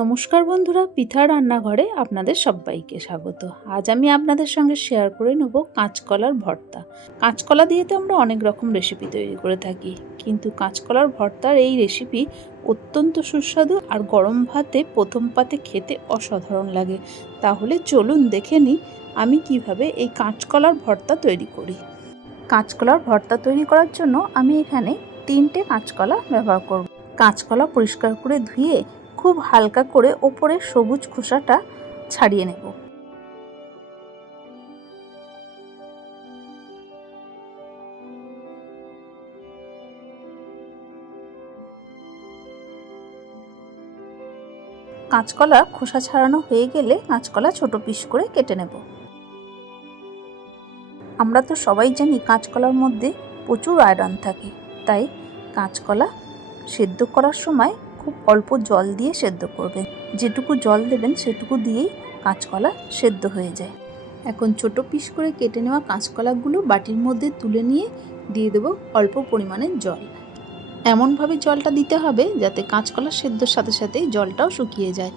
নমস্কার বন্ধুরা পিঠা রান্নাঘরে আপনাদের সবাইকে স্বাগত। আজ আমি আপনাদের সঙ্গে শেয়ার করে নেব কাঁচকলার ভর্তা। কাঁচকলা দিয়ে তো আমরা অনেক রকম রেসিপি তৈরি করে থাকি, কিন্তু কাঁচকলার ভর্তার এই রেসিপি অত্যন্ত সুস্বাদু আর গরম ভাতে, প্রথম পাতে খেতে অসাধারণ লাগে। তাহলে চলুন দেখে নিই আমি কীভাবে এই কাঁচকলার ভর্তা তৈরি করি। কাঁচকলার ভর্তা তৈরি করার জন্য আমি এখানে তিনটে কাঁচকলা ব্যবহার করব। কাঁচকলা পরিষ্কার করে ধুয়ে খুব হালকা করে ওপরে সবুজ খোসাটা ছাড়িয়ে নেব। কাঁচকলা খোসা ছাড়ানো হয়ে গেলে কাঁচকলা ছোট পিস করে কেটে নেব। আমরা তো সবাই জানি কাঁচকলার মধ্যে প্রচুর আয়রন থাকে, তাই কাঁচকলা সেদ্ধ করার সময় খুব অল্প জল দিয়ে সেদ্ধ করবেন যেটুকু জল দেবেন সেটুকু দিয়েই কাঁচকলা সেদ্ধ হয়ে যায়। এখন ছোট পিস করে কেটে নেওয়া কাঁচকলাগুলো বাটির মধ্যে তুলে নিয়ে দিয়ে দেবো অল্প পরিমাণের জল। এমনভাবে জলটা দিতে হবে যাতে কাঁচকলা সেদ্ধর সাথে সাথে জলটাও শুকিয়ে যায়।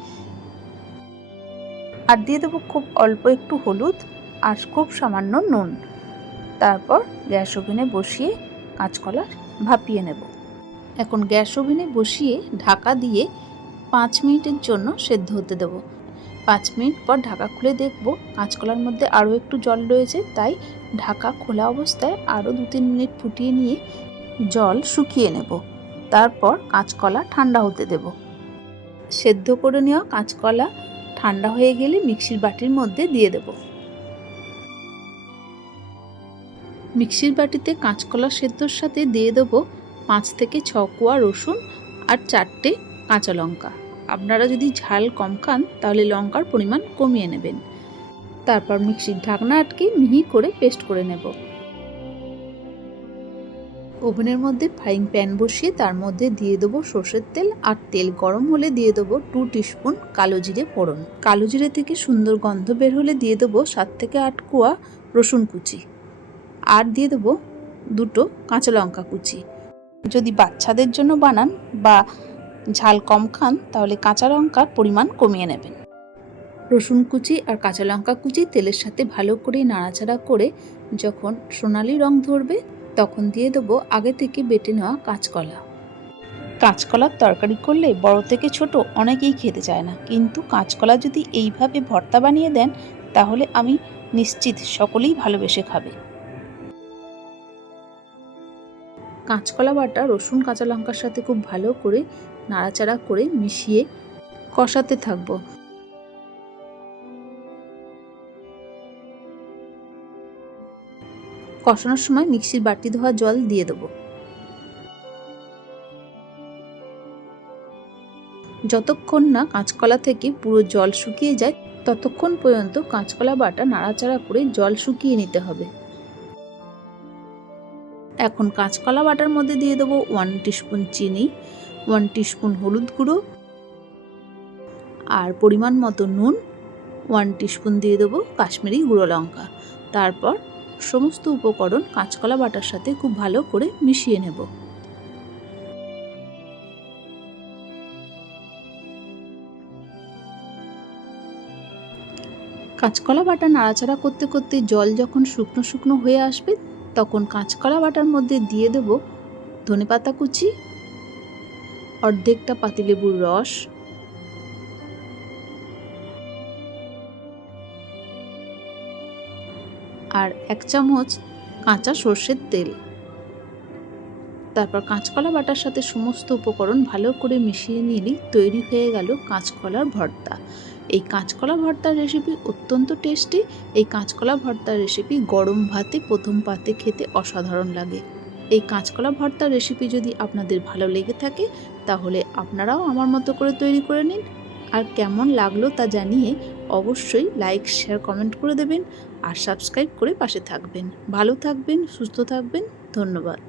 আর দিয়ে দেবো খুব অল্প একটু হলুদ আর খুব সামান্য নুন। তারপর গ্যাস ওভেনে বসিয়ে কাঁচকলা ভাপিয়ে নেব। এখন গ্যাস ওভেনে বসিয়ে ঢাকা দিয়ে পাঁচ মিনিটের জন্য সেদ্ধ হতে দেব। পাঁচ মিনিট পর ঢাকা খুলে দেখব কাঁচকলার মধ্যে আরও একটু জল রয়েছে, তাই ঢাকা খোলা অবস্থায় আরও দু তিন মিনিট ফুটিয়ে নিয়ে জল শুকিয়ে নেব। তারপর কাঁচকলা ঠান্ডা হতে দেব। সেদ্ধ করে নেওয়া কাঁচকলা ঠান্ডা হয়ে গেলে মিক্সির বাটির মধ্যে দিয়ে দেব। মিক্সির বাটিতে কাঁচকলা সেদ্ধর সাথে দিয়ে দেবো পাঁচ থেকে ছ কোয়া রসুন আর চারটে কাঁচা লঙ্কা। আপনারা যদি ঝাল কম খান, তাহলে লঙ্কার পরিমাণ কমিয়ে নেবেন। তারপর মিক্সির ঢাকনা আটকে মিহি করে পেস্ট করে নেব। ওভেনের মধ্যে ফ্রাইং প্যান বসিয়ে তার মধ্যে দিয়ে দেবো সর্ষের তেল আর তেল গরম হলে দিয়ে দেবো টু টিস্পুন কালো জিরে ফোড়ন। কালো জিরে থেকে সুন্দর গন্ধ বের হলে দিয়ে দেবো সাত থেকে আট কোয়া রসুন কুচি। আর দিয়ে দেবো দুটো কাঁচা লঙ্কা কুচি। যদি বাচ্চাদের জন্য বানান বা ঝাল কম খান, তাহলে কাঁচা লঙ্কার পরিমাণ কমিয়ে নেবেন। রসুন কুচি আর কাঁচা লঙ্কা কুচি তেলের সাথে ভালো করে নাড়াচাড়া করে যখন সোনালি রং ধরবে, তখন দিয়ে দেবো আগে থেকে বেটে নেওয়া কাঁচকলা। কাঁচকলার তরকারি করলে বড় থেকে ছোট অনেকেই খেতে চায় না, কিন্তু কাঁচকলা যদি এইভাবে ভর্তা বানিয়ে দেন, তাহলে আমি নিশ্চিত সকলেই ভালোবেসে খাবে। কাঁচকলা বাটা, রসুন, কাঁচা লঙ্কার সাথে খুব ভালো করে নাড়াচাড়া করে মিশিয়ে কষাতে থাকব। কষানোর সময় মিক্সির বাটি ধোয়া জল দিয়ে দেবো। যতক্ষণ না কাঁচকলা থেকে পুরো জল শুকিয়ে যায়, ততক্ষণ পর্যন্ত কাঁচকলা বাটা নাড়াচাড়া করে জল শুকিয়ে নিতে হবে। এখন কাঁচকলা বাটার মধ্যে দিয়ে দেবো ওয়ান টিস্পুন চিনি ওয়ান টিস্পুন হলুদ গুঁড়ো আর পরিমাণ মতো নুন ওয়ান টিস্পুন দিয়ে দেবো কাশ্মীরি গুঁড়ো লঙ্কা। তারপর সমস্ত উপকরণ কাঁচকলা বাটার সাথে খুব ভালো করে মিশিয়ে নেব। কাঁচকলা বাটা নাড়াচাড়া করতে করতে জল যখন শুকনো শুকনো হয়ে আসবে তখন কাঁচকলা বাটার মধ্যে দিয়ে দেব ধনে পাতা কুচি, অর্ধেকটা পাতিলেবুর রস। আর এক চামচ কাঁচা সর্ষের তেল। তারপর কাঁচকলা বাটার সাথে সমস্ত উপকরণ ভালো করে মিশিয়ে নিলেই তৈরি হয়ে গেল কাঁচকলার ভর্তা। এই কাঁচকলা ভর্তার রেসিপি অত্যন্ত টেস্টি এই কাঁচকলা ভর্তার রেসিপি গরম ভাতে, প্রথম পাতে খেতে অসাধারণ লাগে। এই কাঁচকলা ভর্তার রেসিপি যদি আপনাদের ভালো লেগে থাকে, তাহলে আপনারাও আমার মতো করে তৈরি করে নিন। আর কেমন লাগল তা জানিয়ে অবশ্যই লাইক শেয়ার কমেন্ট করে দেবেন। আর সাবস্ক্রাইব করে পাশে থাকবেন। ভালো থাকবেন, সুস্থ থাকবেন। ধন্যবাদ।